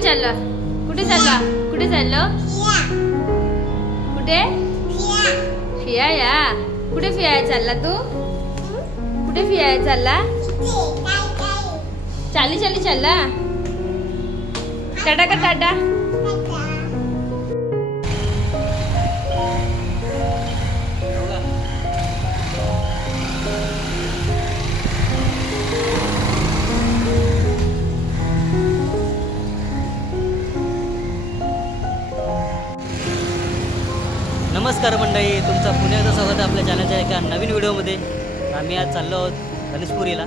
चालला? कुठे चालला? कुठे चाललो? कुठे फिराया? कुठे फिरायला चालला तू? कुठे फिरायला चालला? चाली चाली चालला? टाटा का टाटा? नमस्कार मंडळी, तुमचं पुन्हा एकदा स्वागत आहे आपल्या चॅनलच्या एका नवीन व्हिडिओमध्ये. आम्ही आज चाललो आहोत गणेशपुरीला.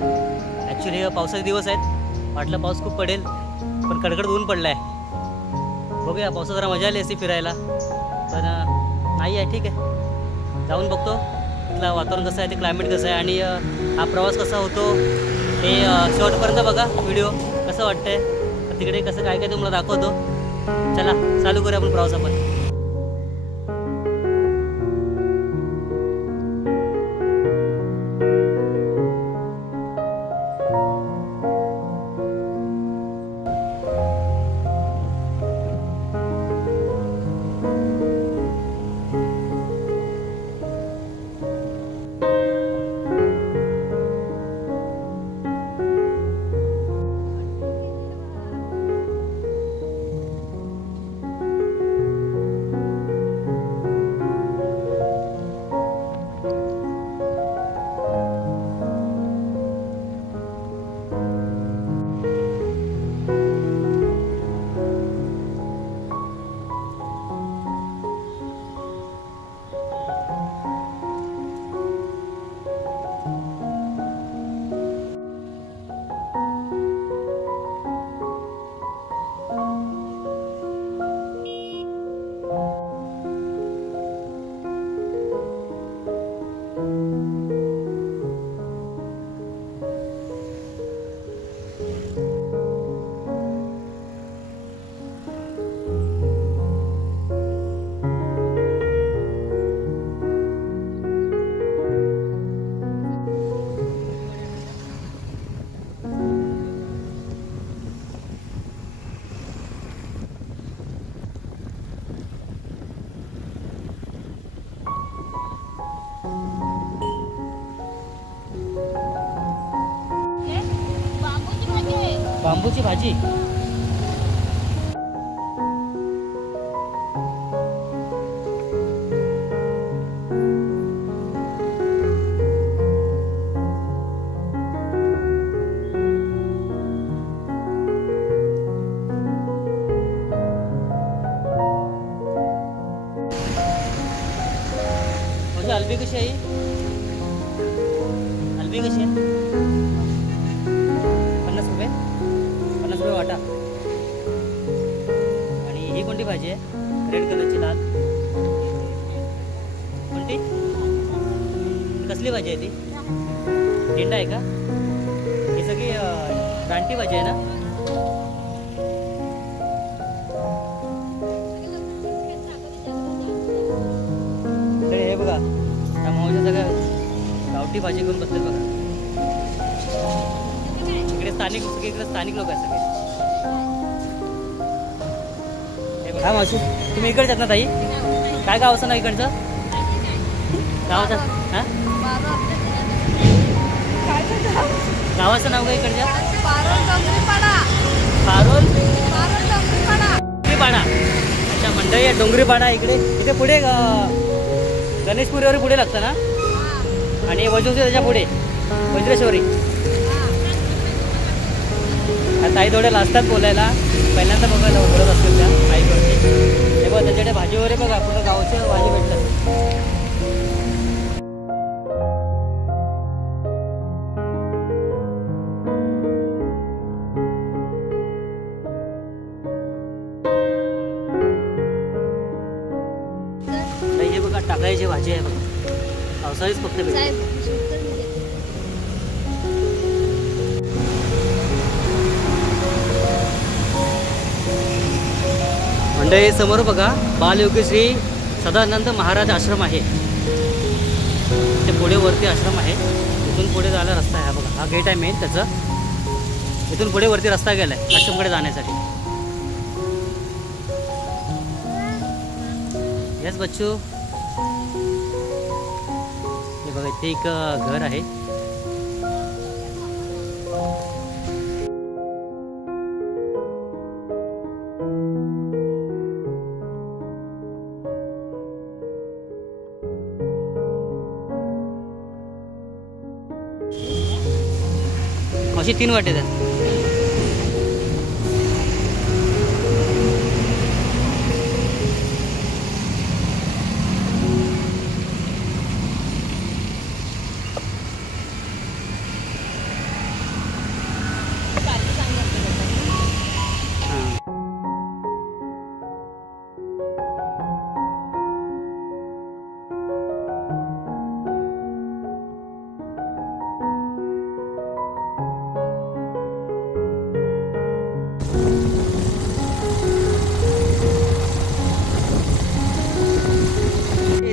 ॲक्च्युली पावसाचे दिवस आहेत, वाटलं पाऊस खूप पडेल पण कडकड ऊन पडला आहे. बघूया, पावसात जरा मजा आली असती फिरायला, पण नाही आहे. ठीक आहे, जाऊन बघतो इथलं वातावरण कसं आहे, ते क्लायमेट कसं आहे आणि हा प्रवास कसा होतो हे शेवटपर्यंत बघा व्हिडिओ. कसं वाटतंय तिकडे, कसं काय काय तुम्हाला दाखवतो. चला चालू करूया आपण प्रवास. आपण बांबूची भाजी. म्हणजे हलवी कशी आहे? हलवी कशी आहे? 50 रुपये. 50 रुपये वाटा. आणि ही कोणती भाजी आहे? रेड कलरची लाल कोणती? कसली भाजी आहे ती? टेंडा आहे का? ही सगळी रानटी भाजी आहे ना? हे बघा, त्या मावच्या सगळ्या गावठी भाजी करून बसले बघा. इकडे स्थानिक लोक आहेत सगळे. हा मावशी, तुम्ही इकडच्यात ना ताई? काय गावाचं नाव इकडचं? गावाचं हां, गावाचं नाव काय इकडच्या? डोंगरीपाडा. अच्छा मंडळी, डोंगरीपाडा इकडे. इथे पुढे गणेशपुरीवर पुढे लागतं ना, आणि वजून त्याच्या पुढे वज्रेश्वरी. ताई थोड्या लाजतात बोलायला, पहिल्यांदा बघायला बोलत असतील त्या आईकडची. हे बघा, त्याच्याकडे भाजी वगैरे बघा, आपल्याला गावची भाजी भेटतात. हे बघा, टाकळ्याची भाजी आहे बघा, पावसाळीच फक्त भेटते. मंडळी समोर बघा, बालयोगी श्री सदानंद महाराज आश्रम आहे. ते पुढे वरती आश्रम आहे. इथून पुढे जायला रस्ता आहे. हा बघा, हा गेट आहे मेन त्याचं. इथून पुढे वरती रस्ता गेला आहे आश्रमकडे जाण्यासाठी. यस बच्चू, हे बघा इथे एक घर आहे. अशी 3 वाटे आहेत.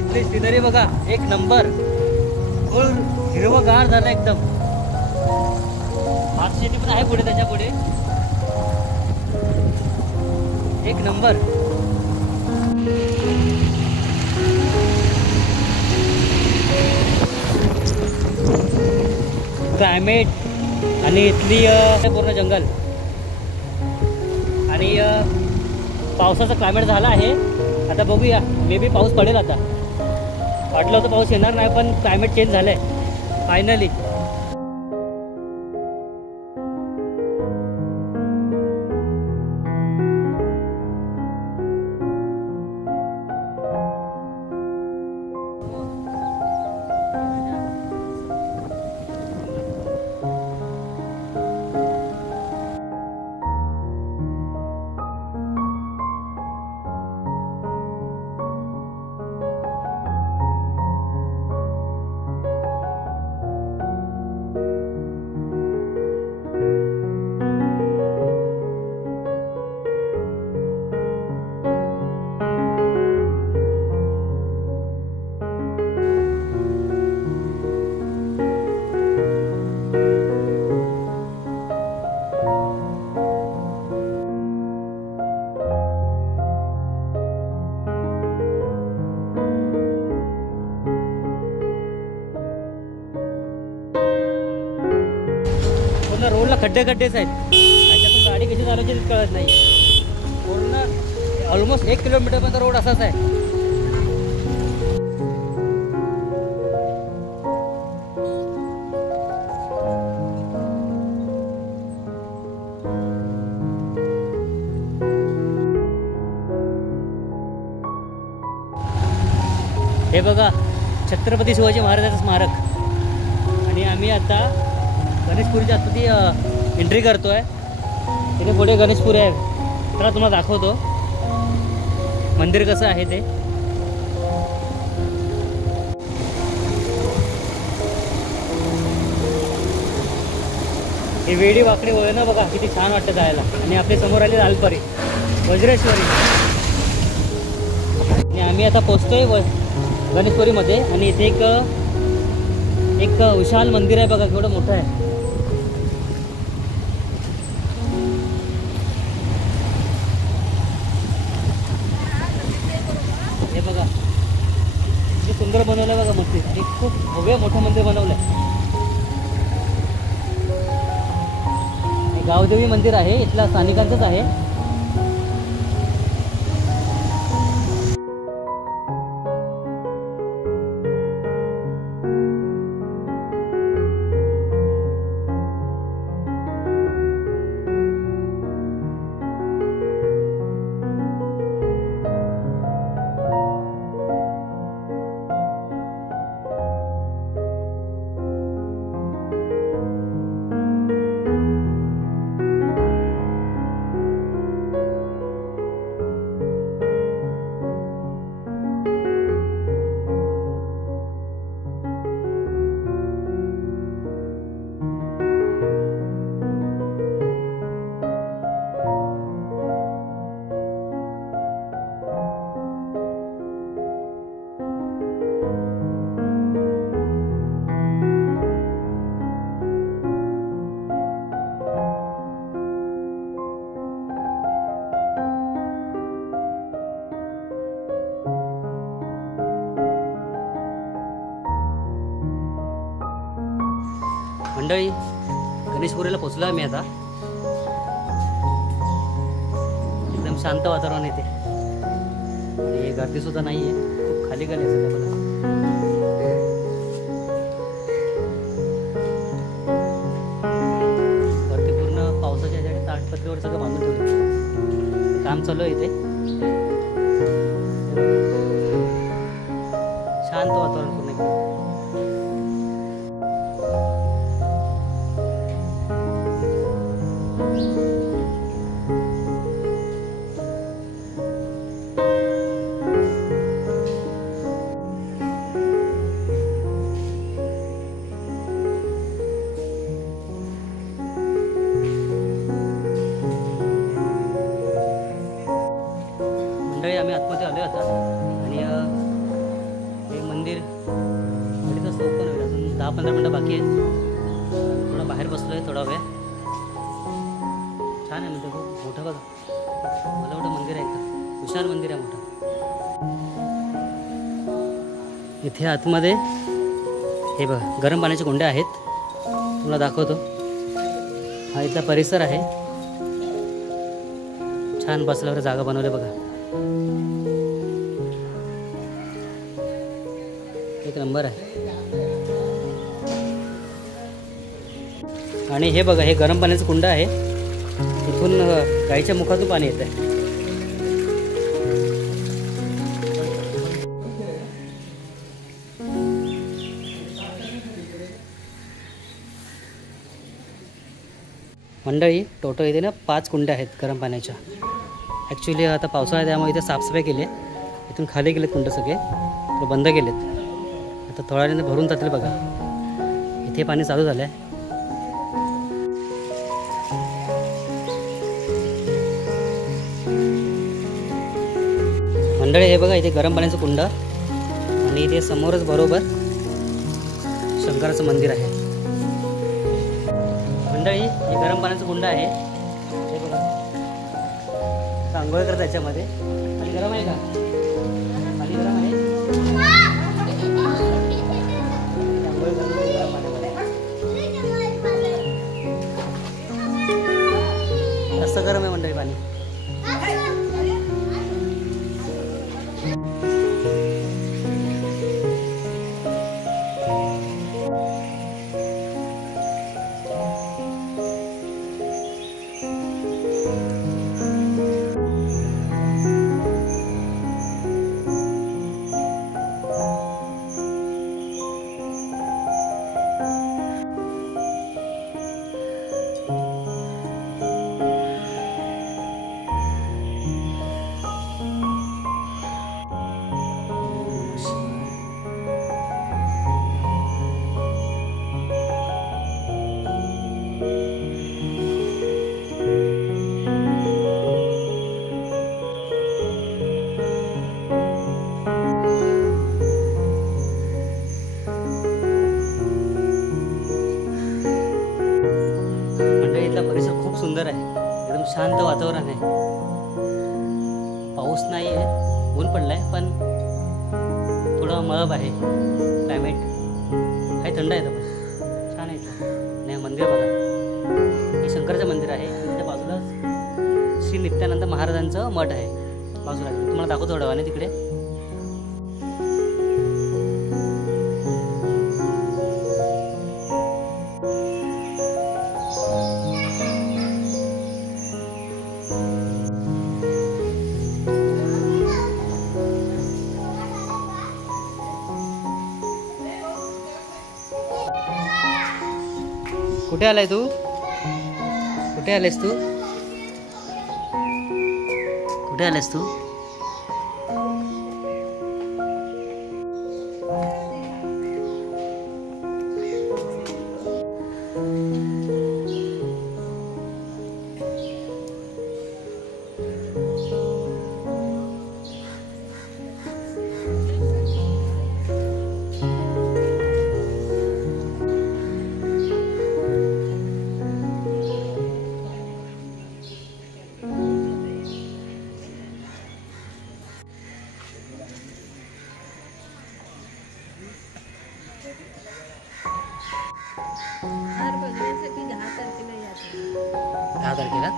इथली सिनरी बघा, एक नंबर. फुल हिरवगार झालं एकदम. भात शेती पण आहे पुढे, त्याच्या पुढे एक नंबर. क्लायमेट आणि इथली पूर्ण जंगल आणि पावसाचं क्लायमेट झालं आहे. आता बघूया, मे बी पाऊस पडेल. आता वाटलं होतं पाऊस येणार नाही, पण क्लायमेट चेंज झालं आहे फायनली. रोडला खड्डे खड्डेच आहेत. त्याच्यातून गाडी कशी चालवायची ते कळत नाही. पूर्ण ऑलमोस्ट 1 किलोमीटरपर्यंत रोड असाच आहे. हे बघा, छत्रपती शिवाजी महाराजांचं स्मारक. आणि आम्ही आता गणेशपुरीची आता ती एंट्री करतोय. तिथे पुढे गणेशपुरी आहे. चला तुम्हाला दाखवतो मंदिर कसं आहे ते. हे वेडी वाकडी वळणं बघा, किती छान वाटतं जायला. आणि आपल्या समोर आली लालपरी वज्रेश्वरी. आणि आम्ही आता पोचतोय गणेशपुरीमध्ये. आणि इथे एक विशाल मंदिर आहे बघा, केवढं मोठं आहे. हे बघा किती सुंदर बनवलं बघा मंदिर. एक खूप भव्य मोठं मंदिर बनवलं आहे. गावदेवी मंदिर आहे, इथल्या स्थानिकांचंच आहे. मंडळी गणेशपुरीला पोचलो आम्ही आता. एकदम शांत वातावरण येते आणि गर्दी सुद्धा नाही आहे. खूप खाली खाली आहे सगळं बघा. वरती पूर्ण पावसाच्या ह्याच्यात ताडपत्रीवर सगळं बांधून ठेवलं. काम चालू आहे इथे. शांत वातावरण पूर्ण एकदम. मंडळी आम्ही आतमध्ये आलो आता आणि हे मंदिर इथंच ओपन होईल. अजून 10-15 मिनटं बाकी आहेत. थोडं बाहेर बसलो आहे थोडा वेळ. छान आहे म्हणजे खूप मोठं बघा. मला मोठं मंदिर आहे इथं. विशाल मंदिर आहे मोठं. इथे आतमध्ये हे बघा गरम पाण्याचे कुंड्या आहेत. तुम्हाला दाखवतो. हा इथला परिसर आहे. छान बसल्यावर जागा बनवली बघा. एक नंबर आहे. आणि हे बघा हे गरम पाण्याचं कुंड आहे. इथून गाईच्या मुखातून पाणी येत आहे. मंडळी टोटल इथे ना 5 कुंड्या आहेत गरम पाण्याच्या. ॲक्च्युली आता पावसाळा आहे त्यामुळे इथे साफसफाई केली आहे. इथून खाली गेलेत कुंड सगळे ते बंद केलेत. आता थोड्या वेळाने भरून जातील बघा. इथे पाणी चालू झालं आहे. मंडळी हे बघा इथे गरम पाण्याचं कुंड आणि इथे समोरच बरोबर शंकराचं मंदिर आहे. मंडळी हे गरम पाण्याचं कुंड आहे. हे बघा आंघोळ करतात याच्यामध्ये. पाणी गरम आहे का? पाणी गरम आहे. आंघोळ करतात गरम पाण्यामध्ये. जास्त गरम आहे मंडळी पाणी. परिसर खूप सुंदर आहे. एकदम शांत वातावरण आहे. पाऊस नाही आहे. ऊन पडलं आहे पण थोडं मळब आहे. क्लायमेट काही थंड आहे. पण छान आहे. आणि मंदिर बघा हे शंकराचं मंदिर आहे. त्याच्या बाजूलाच श्री नित्यानंद महाराजांचं मठ आहे बाजूला. तुम्हाला दाखवतो थोड्या वेळाने तिकडे. कुठे आलाय तू? कुठे आलेस तू? कुठे आलेस तू? 10 तारखेला.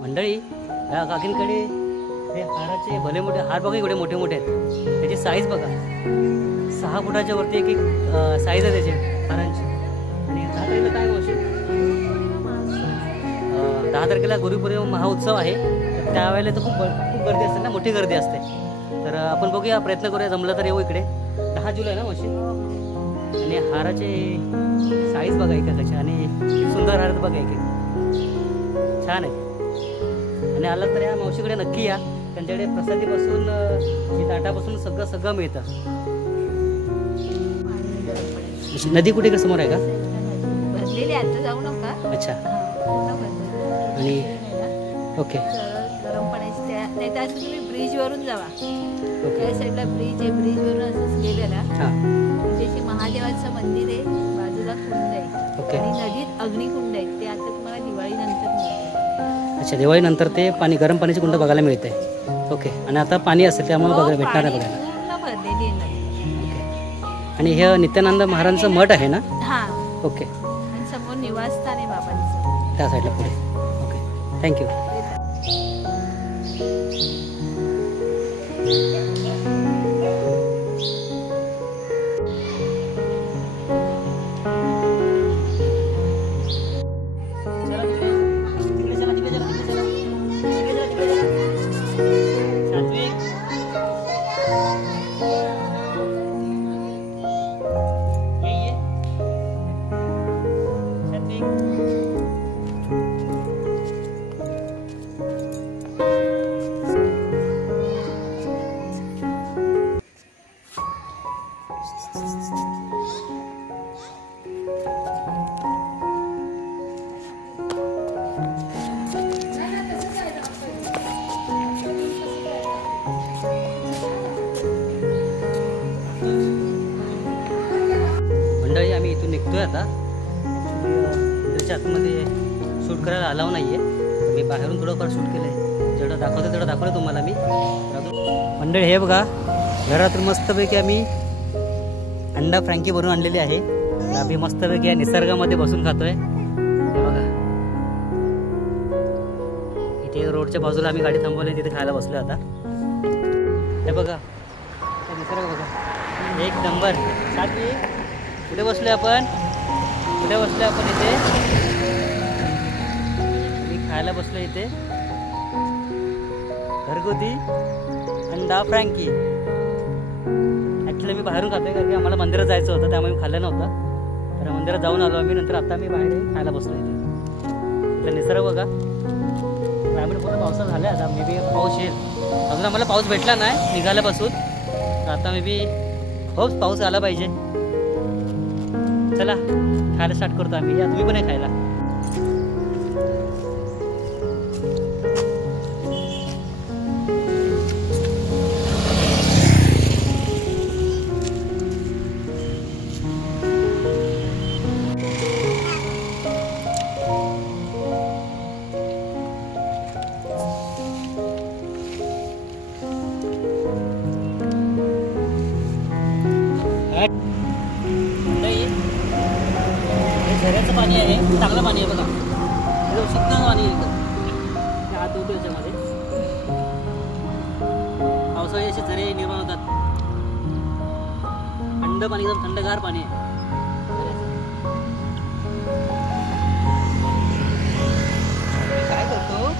मंडळी या काकींकडे हे हाराचे भले मोठे हार बघा, एवढे मोठे मोठे आहेत. त्याची साईज बघा, 6 फुटाच्या वरती एक एक साईज आहे त्याची हारांची. आणि 10 तारखेला काय मावशी, 10 तारखेला गुरुपौर्णिमा महाउत्सव आहे. तर त्यावेळेला तर खूप गर्दी असते ना, मोठी गर्दी असते. तर आपण बघूया, प्रयत्न करूया, जमलं तर येऊ इकडे. 10 जुलै ना मावशी. आणि हाराचे साईज बघा एकाच्या, आणि सुंदर हार बघा एक एक छान आहे. आणि आला तर या मावशीकडे नक्की या, त्यांच्याकडे प्रसादीपासून ताटापासून सगळं मिळतं. नदी कुठे का समोर आहे का? भरलेली आता जाऊ नका. अच्छा. आणि ओके. गरम पाण्याची नाही तर असं तुम्ही ब्रिजवरून जावा. ओके. त्या साईडला ब्रिज आहे, ब्रिजवरून असंच गेलेला हां. त्याची महादेवाचं मंदिर आहे, बाजूला कुंड आहे. ओके. आणि नदीत अग्निकुंड आहे, ते आता तुम्हाला दिवाळीनंतर मिळते. अच्छा, दिवाळीनंतर ते पाणी, गरम पाण्याची कुंड बघायला मिळते. ओके. आणि आता पाणी असेल त्यामुळे बघायला भेटणार आहे बघायला. पूर्ण भरलेली आहे नदी. ओके. आणि हे नित्यानंद महाराजांचं मठ आहे ना? हां. ओके. आणि समोर निवासस्थान आहे बाबांचं. त्या साईडला पुढे. Okay, thank you. मंडळी आम्ही इथून निघतोय आता. त्याच्या आतमध्ये शूट करायला अलाव नाही आहे. मी बाहेरून थोडंफार शूट केलं आहे. जेवढं दाखवतं तेवढं दाखवलं तुम्हाला मी. मंडळी हे बघा, घरातून मस्तपैकी आम्ही अंडा फ्रँकी बनवून आणलेली आहे. तर आम्ही मस्तपैकी या निसर्गामध्ये बसून खातोय. हे बघा, इथे रोडच्या बाजूला आम्ही गाडी थांबवली, तिथे खायला बसलो आता. हे बघा, निसर्ग बघा, एक नंबर. साथी कुठे बसलोय आपण? कुठे बसलोय आपण? इथे मी खायला बसलो इथे घरगुती अंडा फ्रँकी. ॲक्च्युली मी बाहेरून खातोय कारण की आम्हाला मंदिरात जायचं होतं, त्यामुळे मी खाल्लं नव्हतं. तर मंदिरात जाऊन आलो आम्ही. नंतर आता मी बाहेर खायला बसलो इथे. इथलं निसर्ग बघा. ग्रामीण पूर्ण पावसाळा झाला आता. मे बी पाऊस येईल. अजून आम्हाला पाऊस भेटला नाही निघाल्यापासून. तर आता मे बी खूप पाऊस आला पाहिजे. चला खायला स्टार्ट करतो आम्ही. या तुम्ही पण आहे खायला. झऱ्याचं पाणी आहे, चांगलं पाणी आहे बघा. एकदम शुद्ध पाणी आहे एकदम. हात होतो याच्यामध्ये. पावसाळी असे झरे निर्माण होतात. थंड पाणी, एकदम थंडगार पाणी आहे. काय करतो?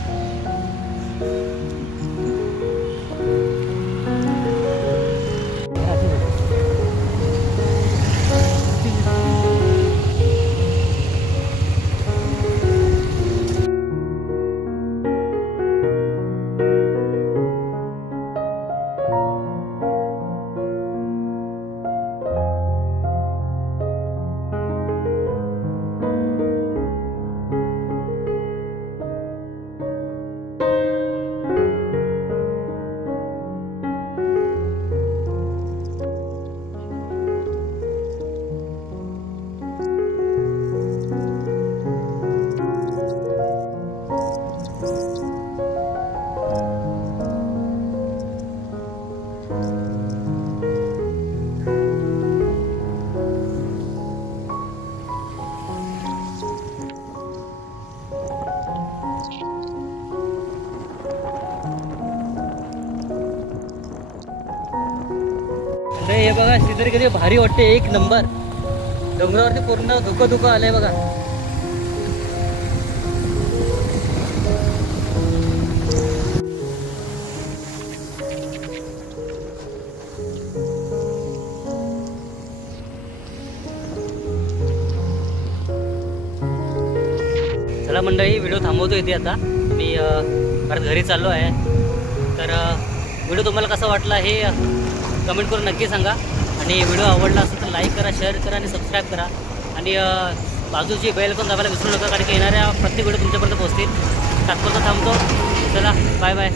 हे बघा सिनरी किती भारी वाटते, एक नंबर. डोंगरावरती पूर्ण धुकं धुकं आलंय बघा. चला मंडळी, व्हिडिओ थांबवतो इथे आता. मी परत घरी चाललो आहे. तर व्हिडिओ तुम्हाला कसा वाटला हे कमेंट करून नक्की सांगा. आणि व्हिडिओ आवडला असेल तर लाईक करा, शेअर करा आणि सबस्क्राईब करा. आणि बाजूची बेल पण दाबायला विसरू नका, कारण की येणाऱ्या प्रत्येक व्हिडिओ तुमच्यापर्यंत पोहोचतील. तात्पुरता थांबतो. चला, बाय बाय.